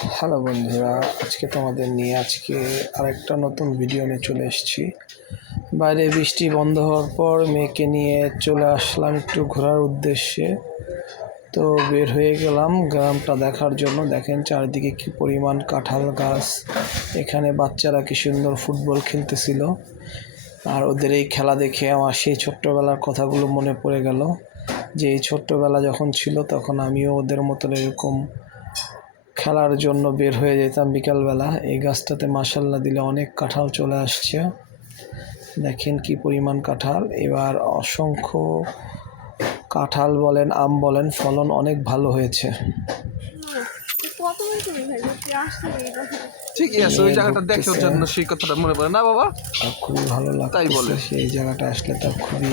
Hello বন্ধুরা, আজকে তোমাদের নিয়ে আরেকটা নতুন ভিডিও নিয়ে চলে এসেছি। বাইরে বৃষ্টি বন্ধ হওয়ার পর মেয়েকে নিয়ে চলে আসলাম একটু ঘোরার উদ্দেশ্যে। তো বের হয়ে গেলাম গ্রামটা দেখার জন্য। দেখেন চারিদিকে কি পরিমাণ কাঁঠাল গাছ, এখানে বাচ্চারা কি সুন্দর ফুটবল খেলতেছিল। আর ওদের এই খেলা দেখে আমার সেই ছোট্টবেলার কথাগুলো মনে পড়ে গেল, যে এই ছোট্টবেলা যখন ছিল তখন আমিও ওদের মতন এরকম খেলার জন্য বের হয়ে যেতাম বিকালবেলা। এই গাছটাতে মাশাআল্লাহ দিলে অনেক কাঁঠাল চলে আসছে। দেখেন কি পরিমাণ কাঁঠাল, এবার অসংখ্য কাঁঠাল বলেন আম বলেন ফলন অনেক ভালো হয়েছে। ঠিকই আছে, ওই জায়গাটা দেখার জন্য সেই কথাটা মনে পড়ে না বাবা? খুবই ভালো লাগছে সেই জায়গাটা আসলে, তার খুবই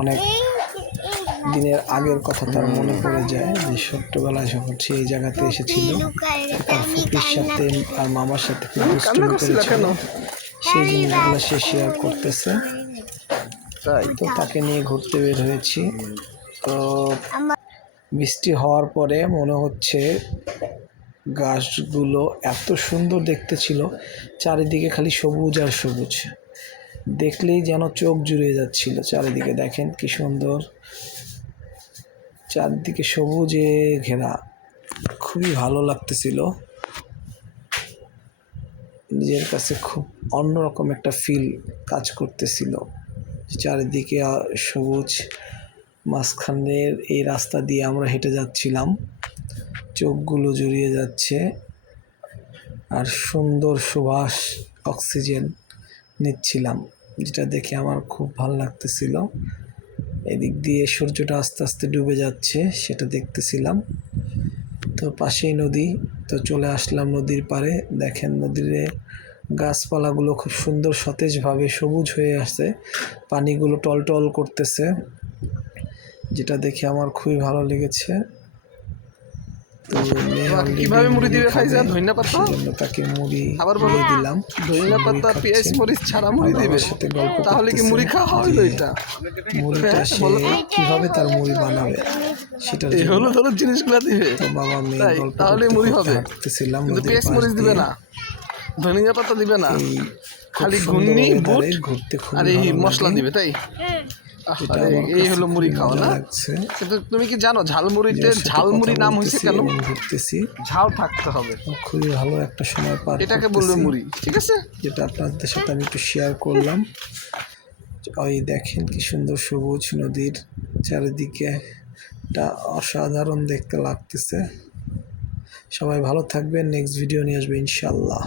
অনেক দিনের আগের কথা তার মনে পড়ে যায়, যে ছোট্টবেলায় যখন সেই জায়গাতে এসেছিল তার ফুপির সাথে আর মামার সাথে খুব দুষ্টুমি করেছিল, সেই জিনিসগুলো সে শেয়ার করতেছে। তো তাকে নিয়ে ঘুরতে বের হয়েছি। তো বৃষ্টি হওয়ার পরে মনে হচ্ছে গাছগুলো এত সুন্দর দেখতে ছিল, চারিদিকে খালি সবুজ আর সবুজ, দেখলেই যেন চোখ জুড়িয়ে যাচ্ছিল। চারিদিকে দেখেন কি সুন্দর, চারদিকে সবুজে ঘেরা, খুবই ভালো লাগতেছিল। নিজের কাছে খুব অন্যরকম একটা ফিল কাজ করতেছিল, চারিদিকে সবুজ, মাঝখানের এই রাস্তা দিয়ে আমরা হেঁটে যাচ্ছিলাম, চোখগুলো জুড়িয়ে যাচ্ছে আর সুন্দর সুবাস অক্সিজেন নিচ্ছিলাম, যেটা দেখে আমার খুব ভালো লাগতেছিল। এদিক দিয়ে সূর্যটা আস্তে আস্তে ডুবে যাচ্ছে, সেটা দেখতেছিলাম। তো পাশেই নদী, তো চলে আসলাম নদীর পাড়ে। দেখেন নদীর গাছপালাগুলো খুব সুন্দর সতেজভাবে সবুজ হয়ে আসছে, পানিগুলো টলটল করতেছে, যেটা দেখে আমার খুবই ভালো লেগেছে। তো কিভাবে মুড়ি দিবে খাইছে? ধনিয়া পাতা, সেজন্য তাকে মুড়ি আবার দিয়ে দিলাম। ধনিয়া পাতা পেঁয়াজ মরিচ ছাড়া মুড়ি দিবে, সাথে গল্প তাহলে কি মুড়ি খাওয়া হইলো? এটা মুড়িটা সে কিভাবে তার মুড়ি বানাবে সেটা হলো ধরো জিনিসগুলো দিবে, তো বাবা মেয়ে গল্প তাহলে মুড়ি হবে। হাঁটতেছিলাম, কিন্তু পেঁয়াজ মরিচ দিবে না, ধনিয়া পাতা দিবে না, খালি ঘুগনি বুট ঘুরতে খুব আর এই মশলা দিবে, তাই? এই হলো মুড়ি খাওয়া না? কিন্তু তুমি কি জানো ঝালমুড়িতে ঝালমুড়ি নাম হয়েছে কেন? ঘুরতেছি, ঝাল থাকতে হবে, খুবই ভালো একটা সময় পার এটাকে বলবে মুড়ি, ঠিক আছে? যেটা আপনাদের সাথে আমি একটু শেয়ার করলাম। ওই দেখেন কি সুন্দর সবুজ নদীর চারিদিকে, এটা অসাধারণ দেখতে লাগতেছে। সবাই ভালো থাকবেন, নেক্সট ভিডিও নিয়ে আসবে ইনশাল্লাহ।